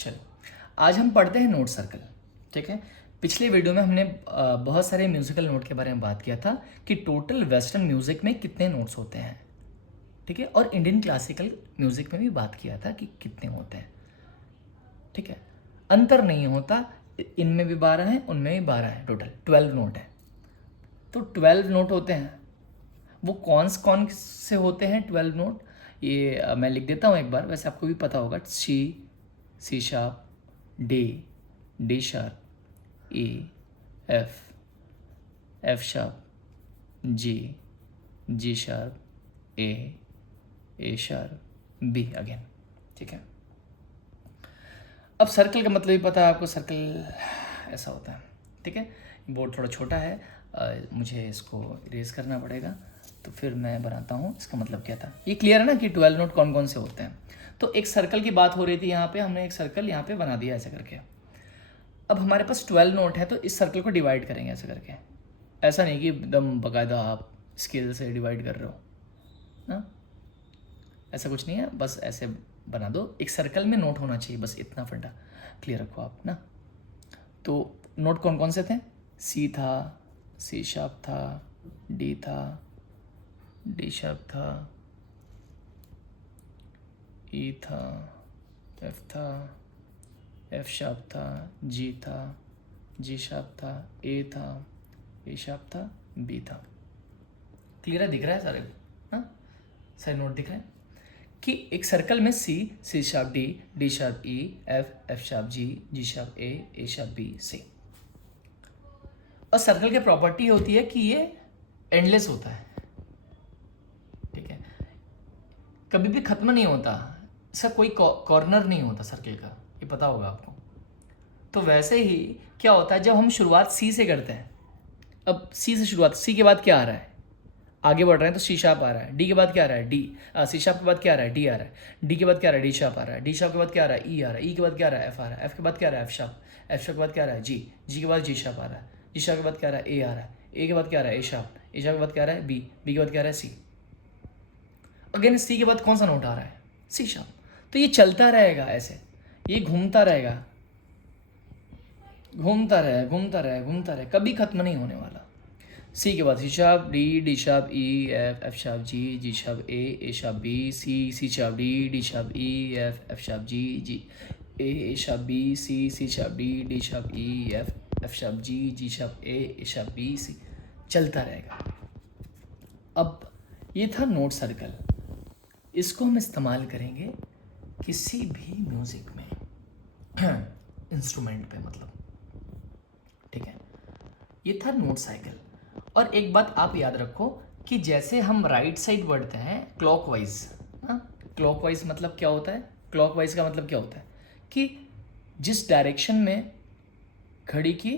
चलो, आज हम पढ़ते हैं नोट सर्कल। ठीक है, पिछले वीडियो में हमने बहुत सारे म्यूजिकल नोट के बारे में बात किया था कि टोटल वेस्टर्न म्यूजिक में कितने नोट्स होते हैं। ठीक है, और इंडियन क्लासिकल म्यूजिक में भी बात किया था कि कितने होते हैं। ठीक है, अंतर नहीं होता, इनमें भी 12 हैं, उनमें भी 12 है, टोटल 12 नोट है। तो 12 नोट होते हैं। वो कौन से होते हैं 12 नोट, ये मैं लिख देता हूँ एक बार, वैसे आपको भी पता होगा। सी sharp, D sharp, E, F sharp, G sharp, A sharp, be again. ठीक है, अब सर्कल का मतलब ही पता है आपको, सर्कल ऐसा होता है। ठीक है, बोर्ड थोड़ा छोटा है, मुझे इसको इरेज करना पड़ेगा, तो फिर मैं बनाता हूँ इसका मतलब क्या था। ये क्लियर है ना कि 12 नोट कौन कौन से होते हैं। तो एक सर्कल की बात हो रही थी यहाँ पे, हमने एक सर्कल यहाँ पे बना दिया ऐसे करके। अब हमारे पास 12 नोट है, तो इस सर्कल को डिवाइड करेंगे ऐसे करके। ऐसा नहीं कि एकदम बाकायदा आप स्केल से डिवाइड कर रहे हो ना, ऐसा कुछ नहीं है, बस ऐसे बना दो। एक सर्कल में नोट होना चाहिए, बस इतना फंडा क्लियर रखो आप ना। तो नोट कौन कौन से थे? सी था, सी शार्प था, डी था, डी शार्प था, ई था, एफ था, एफ शार्प था, जी था, जी शार्प था, ए था, ए शार्प था, बी था। क्लियर है, दिख रहा है सारे? हाँ, सारे नोट दिख रहे हैं कि एक सर्कल में C sharp D sharp E, F sharp G sharp A sharp B, C. और सर्कल की प्रॉपर्टी होती है कि ये एंडलेस होता है। ठीक है, कभी भी खत्म नहीं होता, इसका कोई कॉर्नर नहीं होता सर्कल का, ये पता होगा आपको। तो वैसे ही क्या होता है, जब हम शुरुआत सी से करते हैं, अब सी से शुरुआत, सी के बाद क्या आ रहा है, आगे बढ़ रहे हैं तो सी शार्प आ रहा है, डी के बाद क्या आ रहा है, सी शार्प के बाद क्या आ रहा है, डी आ रहा है, डी के बाद क्या आ रहा है, डी शार्प आ रहा है, डी शार्प के बाद क्या आ रहा है, ई आ रहा है, ई के बाद क्या आ रहा है, एफ आ रहा है, एफ के बाद क्या आ रहा है, एफ शार्प, एफ शार्प के बाद क्या आ रहा है, जी के बाद जी शार्प आ रहा है, जी शार्प के बाद क्या आ रहा है, ए आ रहा है, ए के बाद क्या आ रहा है, ए शार्प, ए शार्प के बाद क्या आ रहा है, बी के बाद क्या आ रहा है, सी। अगेन सी के बाद कौन सा नोट आ रहा है, सी शार्प। तो ये चलता रहेगा ऐसे, ये घूमता रहेगा, घूमता रहे, कभी खत्म नहीं होने वाला। सी के बाद C sharp, D sharp, E, F sharp, G sharp, A sharp, B, C sharp, D sharp, E, F sharp, G A sharp, B, C sharp, D sharp, E, F sharp, G sharp, A sharp, B, C. चलता रहेगा। अब ये था note circle, इसको हम इस्तेमाल करेंगे किसी भी म्यूजिक में इंस्ट्रूमेंट पे मतलब। ठीक है, ये था नोट साइकिल। और एक बात आप याद रखो कि जैसे हम राइट साइड बढ़ते हैं क्लॉकवाइज, क्लॉकवाइज मतलब क्या होता है, क्लॉकवाइज का मतलब क्या होता है कि जिस डायरेक्शन में घड़ी की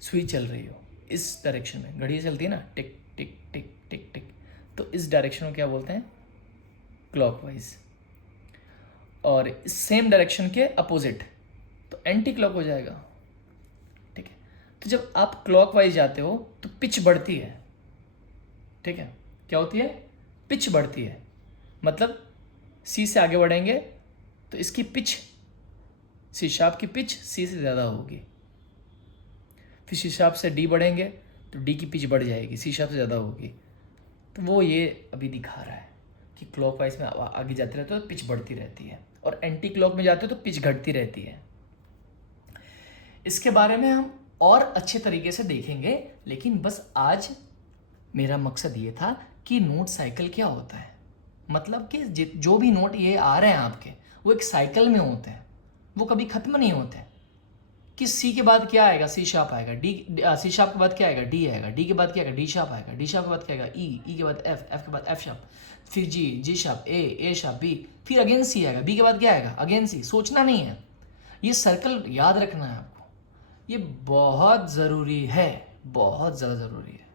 सुई चल रही हो, इस डायरेक्शन में घड़ी चलती है ना, टिक टिक टिक टिक टिक, तो इस डायरेक्शन को क्या बोलते हैं, क्लॉकवाइज। और इस सेम डायरेक्शन के अपोजिट तो एंटी क्लॉक हो जाएगा। ठीक है, तो जब आप क्लॉकवाइज जाते हो तो पिच बढ़ती है। ठीक है, क्या होती है, पिच बढ़ती है, मतलब सी से आगे बढ़ेंगे तो इसकी पिच, सी शार्प की पिच सी से ज़्यादा होगी। फिर सी शार्प से डी बढ़ेंगे तो डी की पिच बढ़ जाएगी, सी शार्प से ज़्यादा होगी। तो वो ये अभी दिखा रहा है कि क्लॉकवाइज में आगे जाते रहते हो तो पिच बढ़ती रहती है, और एंटी क्लॉक में जाते हो तो पिच घटती रहती है। इसके बारे में हम और अच्छे तरीके से देखेंगे, लेकिन बस आज मेरा मकसद ये था कि नोट साइकिल क्या होता है। मतलब कि जो भी नोट ये आ रहे हैं आपके, वो एक साइकिल में होते हैं, वो कभी खत्म नहीं होते। कि सी के बाद क्या आएगा, सी शार्प आएगा, सी शार्प के बाद क्या आएगा, डी आएगा, डी के बाद क्या आएगा, डी शार्प आएगा, डी शार्प के बाद क्या आएगा, ई के बाद एफ के बाद एफ शार्प, फिर जी शार्प, ए शार्प, बी, फिर अगेन सी आएगा, बी के बाद क्या आएगा, अगेन सी। सोचना नहीं है, ये सर्कल याद रखना है आपको, ये बहुत ज़रूरी है, बहुत ज़्यादा ज़रूरी है।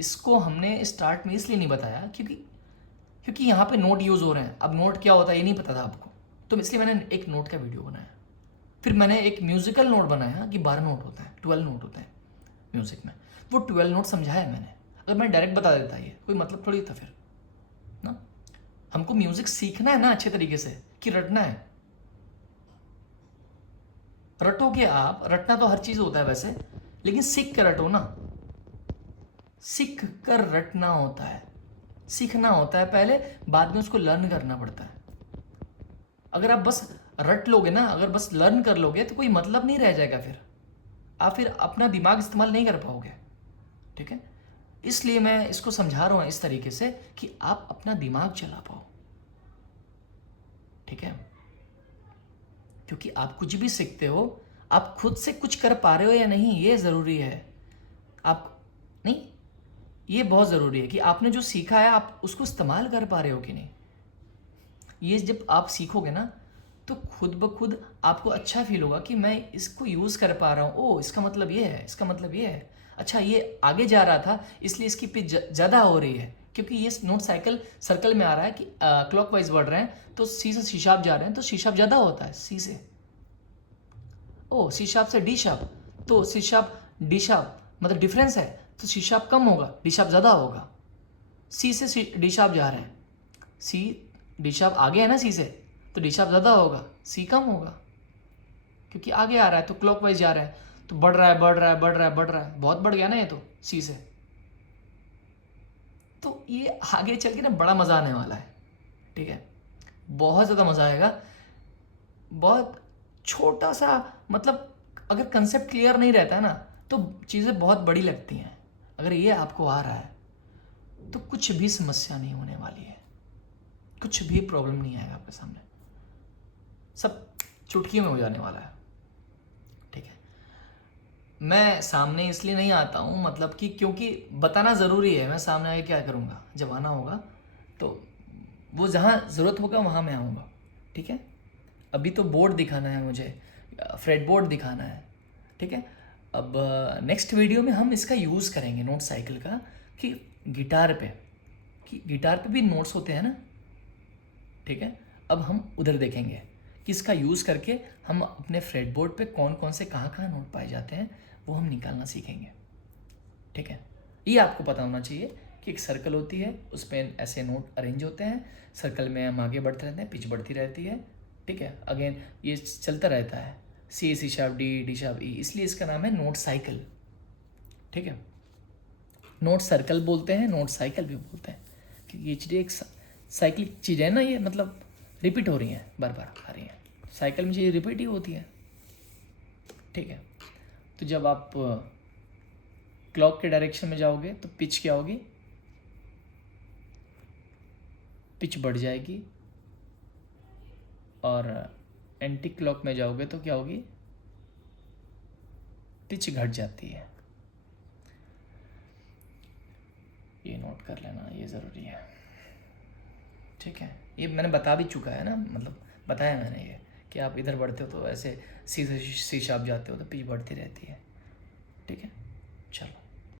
इसको हमने स्टार्ट में इसलिए नहीं बताया क्योंकि यहाँ पे नोट यूज़ हो रहे हैं। अब नोट क्या होता है ये नहीं पता था आपको, तो इसलिए मैंने एक नोट का वीडियो बनाया। फिर मैंने एक म्यूज़िकल नोट बनाया कि 12 नोट होता है, 12 नोट होते हैं म्यूज़िक में, वो 12 नोट समझाया मैंने। अगर मैं डायरेक्ट बता देता ये कोई मतलब थोड़ी था फिर ना। हमको म्यूजिक सीखना है ना अच्छे तरीके से, कि रटना है। रटोगे आप, रटना तो हर चीज होता है वैसे, लेकिन सीख कर रटो ना। सीख कर रटना होता है, सीखना होता है पहले, बाद में उसको लर्न करना पड़ता है। अगर आप बस रट लोगे ना, अगर बस लर्न कर लोगे तो कोई मतलब नहीं रह जाएगा, फिर आप फिर अपना दिमाग इस्तेमाल नहीं कर पाओगे। ठीक है, इसलिए मैं इसको समझा रहा हूं इस तरीके से कि आप अपना दिमाग चला पाओ। ठीक है, क्योंकि आप कुछ भी सीखते हो, आप खुद से कुछ कर पा रहे हो या नहीं, ये ज़रूरी है। आप नहीं, ये बहुत ज़रूरी है कि आपने जो सीखा है आप उसको इस्तेमाल कर पा रहे हो कि नहीं। ये जब आप सीखोगे ना, तो खुद ब खुद आपको अच्छा फील होगा कि मैं इसको यूज़ कर पा रहा हूँ। ओ, इसका मतलब ये है, इसका मतलब ये है, अच्छा ये आगे जा रहा था इसलिए इसकी पिच ज़्यादा हो रही है, क्योंकि ये नोट साइकिल सर्कल में आ रहा है कि क्लॉकवाइज बढ़ रहे हैं, तो सी से सी शार्प जा रहे हैं तो सी शार्प ज़्यादा होता है सी से। ओ, सी शार्प से डी शार्प, तो सी शार्प डी शार्प मतलब डिफरेंस है, तो सी शार्प कम होगा, डी शार्प ज़्यादा होगा। सी से डी शार्प जा रहे हैं, सी डी शार्प आगे है ना सी से, तो डी शार्प ज़्यादा होगा, सी कम होगा, क्योंकि आगे आ रहा है तो क्लॉकवाइज जा रहा है, तो बढ़ रहा है बढ़ रहा है बढ़ रहा है बढ़ रहा है, बहुत बढ़ गया ना ये तो सी से। तो ये आगे चल के ना बड़ा मज़ा आने वाला है। ठीक है, बहुत ज़्यादा मज़ा आएगा। बहुत छोटा सा मतलब, अगर कंसेप्ट क्लियर नहीं रहता है ना, तो चीज़ें बहुत बड़ी लगती हैं। अगर ये आपको आ रहा है तो कुछ भी समस्या नहीं होने वाली है, कुछ भी प्रॉब्लम नहीं आएगा आपके सामने, सब चुटकियों में हो जाने वाला है। ठीक है, मैं सामने इसलिए नहीं आता हूँ, मतलब कि क्योंकि बताना ज़रूरी है। मैं सामने आके क्या करूँगा, जब आना होगा तो वो जहाँ ज़रूरत होगा वहाँ मैं आऊँगा। ठीक है, अभी तो बोर्ड दिखाना है मुझे, फ्रेड बोर्ड दिखाना है। ठीक है, अब नेक्स्ट वीडियो में हम इसका यूज़ करेंगे नोट साइकिल का, कि गिटार पे, कि गिटार पे भी नोट्स होते हैं ना। ठीक है, अब हम उधर देखेंगे कि इसका यूज़ करके हम अपने फ्रेड बोर्ड पे कौन कौन से कहाँ कहाँ नोट पाए जाते हैं वो हम निकालना सीखेंगे। ठीक है, ये आपको पता होना चाहिए कि एक सर्कल होती है, उस पर ऐसे नोट अरेंज होते हैं, सर्कल में हम आगे बढ़ते रहते हैं, पिच बढ़ती रहती है। ठीक है, अगेन ये चलता रहता है, C C sharp D, D sharp E, इसलिए इसका नाम है नोट साइकिल। ठीक है, नोट सर्कल बोलते हैं, नोट साइकिल भी बोलते हैं, क्योंकि ये चीज़ें एक साइक्लिक चीज़ है ना, ये मतलब रिपीट हो रही हैं, बार बार आ रही हैं। साइकिल में चीज़ें रिपीट ही होती है। ठीक है, तो जब आप क्लॉक के डायरेक्शन में जाओगे तो पिच क्या होगी, पिच बढ़ जाएगी, और एंटी क्लॉक में जाओगे तो क्या होगी, पिच घट जाती है। ये नोट कर लेना, ये ज़रूरी है। ठीक है, ये मैंने बता भी चुका है ना, मतलब बताया मैंने ये कि आप इधर बढ़ते हो तो ऐसे सी शार्प जाते हो तो पिच बढ़ती रहती है। ठीक है, चलो।